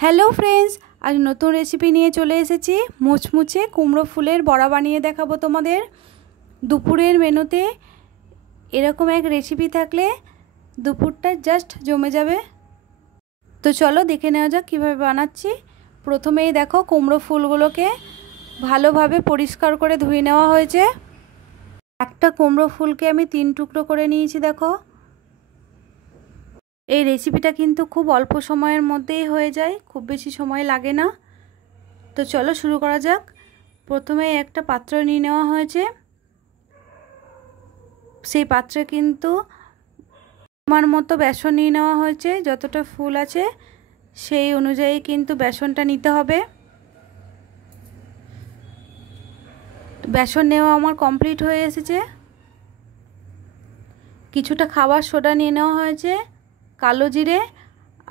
Hello friends, আজ নতুন recipe নিয়ে চলে এসেছি। মুচমুচে কুমড়ো ফুলের বড়া বানিয়ে দেখাবো তোমাদের। দুপুরের মেনুতে এরকম এক রেসিপি থাকলে দুপুরটা জাস্ট জমে যাবে। তো চলো দেখে নেওয়া যাক কীভাবে বানাচ্ছি। প্রথমেই দেখো কুমড়ো ফুলগুলোকে ভালোভাবে পরিষ্কার করে ধুয়ে নেওয়া হয়েছে। একটা কুমড়ো ফুলকে আমি 3 টুকরো করে নিয়েছি। দেখো, এই রেসিপিটা কিন্তু খুব অল্প সময়ের মধ্যেই হয়ে যায়, খুব বেশি সময় লাগে না। তো চলো শুরু করা যাক। প্রথমে একটা পাত্র নিয়ে নেওয়া হয়েছে। সেই পাত্রে কিন্তু আমার মতো বেসন নিয়ে নেওয়া হয়েছে। যতটা ফুল আছে সেই অনুযায়ী কিন্তু বেসনটা নিতে হবে। বেসন নেওয়া আমার কমপ্লিট হয়ে এসেছে। কিছুটা খাবার সোডা নিয়ে নেওয়া হয়েছে, কালো জিরে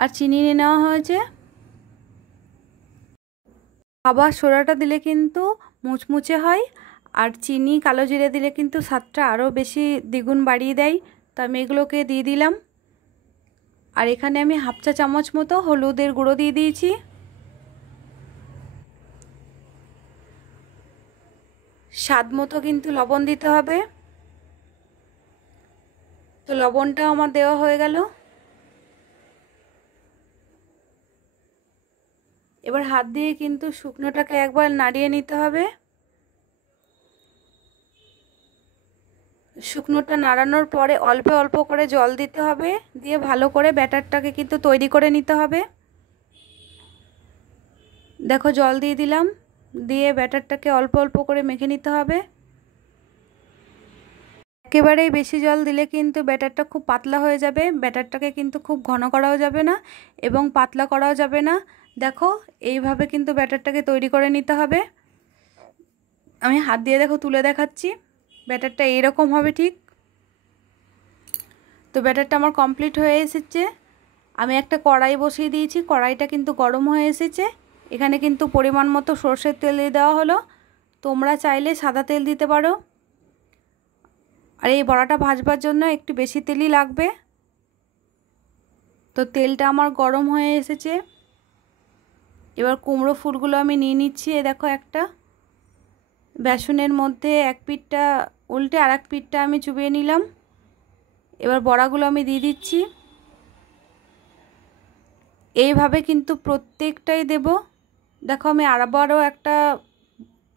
আর চিনি নিয়ে নেওয়া হয়েছে। খাবার সোডাটা দিলে কিন্তু মুচমুচে হয়, আর চিনি কালো জিরে দিলে কিন্তু স্বাদটা আরও বেশি দ্বিগুণ বাড়িয়ে দেয়। তো আমি এগুলোকে দিয়ে দিলাম। আর এখানে আমি হাফ চা চামচ মতো হলুদের গুঁড়ো দিয়ে দিয়েছি। স্বাদ মতো কিন্তু লবণ দিতে হবে। তো লবণটা আমার দেওয়া হয়ে গেল। এবার হাত দিয়ে কিন্তু শুকনোটাকে একবার নাড়িয়ে নিতে হবে। শুকনোটা নাড়ানোর পরে অল্প অল্প করে জল দিতে হবে, দিয়ে ভালো করে ব্যাটারটাকে কিন্তু তৈরি করে নিতে হবে। দেখো জল দিয়ে দিলাম, দিয়ে ব্যাটারটাকে অল্প অল্প করে মেখে নিতে হবে। একেবারেই বেশি জল দিলে কিন্তু ব্যাটারটা খুব পাতলা হয়ে যাবে। ব্যাটারটাকে কিন্তু খুব ঘন করাও যাবে না এবং পাতলা করাও যাবে না। দেখো এইভাবে কিন্তু ব্যাটারটাকে তৈরি করে নিতে হবে। আমি হাত দিয়ে দেখো তুলে দেখাচ্ছি, ব্যাটারটা এইরকম হবে ঠিক। তো ব্যাটারটা আমার কমপ্লিট হয়ে এসেছে। আমি একটা কড়াই বসিয়ে দিয়েছি, কড়াইটা কিন্তু গরম হয়ে এসেছে। এখানে কিন্তু পরিমাণ মতো সরষের তেল দিয়ে দেওয়া হলো। তোমরা চাইলে সাদা তেল দিতে পারো। আর এই বড়াটা ভাজবার জন্য একটু বেশি তেলই লাগবে। তো তেলটা আমার গরম হয়ে এসেছে। এবার কুমড়ো ফুলগুলো আমি নিয়ে নিচ্ছি। এই দেখো একটা বেসনের মধ্যে এক পিঠটা উল্টে আর এক পিঠটা আমি চুবিয়ে নিলাম। এবার বড়াগুলো আমি দিয়ে দিচ্ছি। এইভাবে কিন্তু প্রত্যেকটাই দেব। দেখো আমি আবারও একটা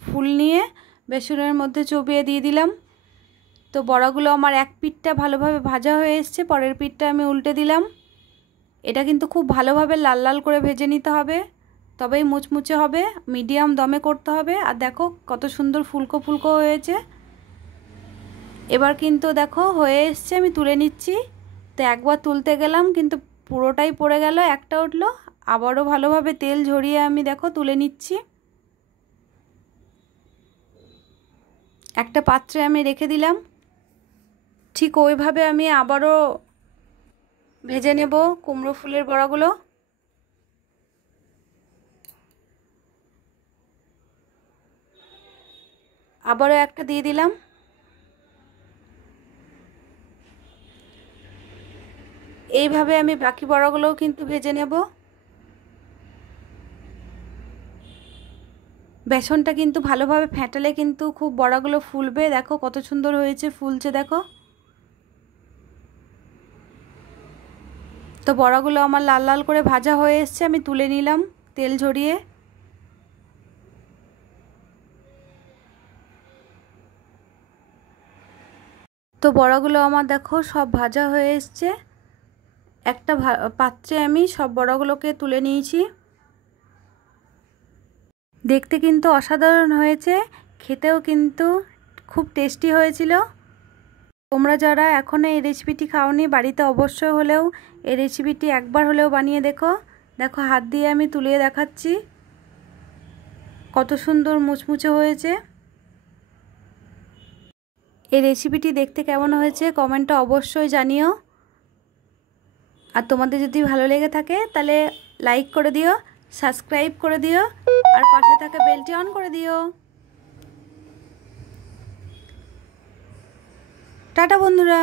ফুল নিয়ে বেসনের মধ্যে চুবিয়ে দিয়ে দিলাম। তো বড়াগুলো আমার এক পিঠটা ভালোভাবে ভাজা হয়ে এসছে, পরের পিঠটা আমি উল্টে দিলাম। এটা কিন্তু খুব ভালোভাবে লাল লাল করে ভেজে নিতে হবে, তবেই মুচমুচে হবে। মিডিয়াম দমে করতে হবে। আর দেখো কত সুন্দর ফুলকো ফুলকো হয়েছে। এবার কিন্তু দেখো হয়ে এসছে, আমি তুলে নিচ্ছি। তো একবার তুলতে গেলাম কিন্তু পুরোটাই পড়ে গেল, একটা উঠলো। আবারও ভালোভাবে তেল ঝরিয়ে আমি দেখো তুলে নিচ্ছি। একটা পাত্রে আমি রেখে দিলাম। ঠিক ওইভাবে আমি আবারও ভেজে নেব কুমড়ো ফুলের বড়াগুলো। আবারও একটা দিয়ে দিলাম। এইভাবে আমি বাকি বড়াগুলোও কিন্তু ভেজে নেব। বেসনটা কিন্তু ভালোভাবে ফেটালে কিন্তু খুব বড়াগুলো ফুলবে। দেখো কত সুন্দর হয়েছে, ফুলছে দেখো। তো বড়াগুলো আমার লাল লাল করে ভাজা হয়ে এসছে, আমি তুলে নিলাম তেল ঝরিয়ে। তো বড়াগুলো আমার দেখো সব ভাজা হয়ে এসছে। একটা পাত্রে আমি সব বড়াগুলোকে তুলে নিয়েছি। দেখতে কিন্তু অসাধারণ হয়েছে, খেতেও কিন্তু খুব টেস্টি হয়েছিল। তোমরা যারা এখনও এই রেসিপিটি খাওনি, বাড়িতে অবশ্যই হলেও এই রেসিপিটি একবার হলেও বানিয়ে দেখো। দেখো হাত দিয়ে আমি তুলিয়ে দেখাচ্ছি কত সুন্দর মুচমুচে হয়েছে। এই রেসিপিটি দেখতে কেমন হয়েছে কমেন্টে অবশ্যই জানিও। আর তোমাদের যদি ভালো লেগে থাকে তাহলে লাইক করে দিও, সাবস্ক্রাইব করে দিও, আর পাশে থাকা বেলটি অন করে দিও। টাটা বন্ধুরা।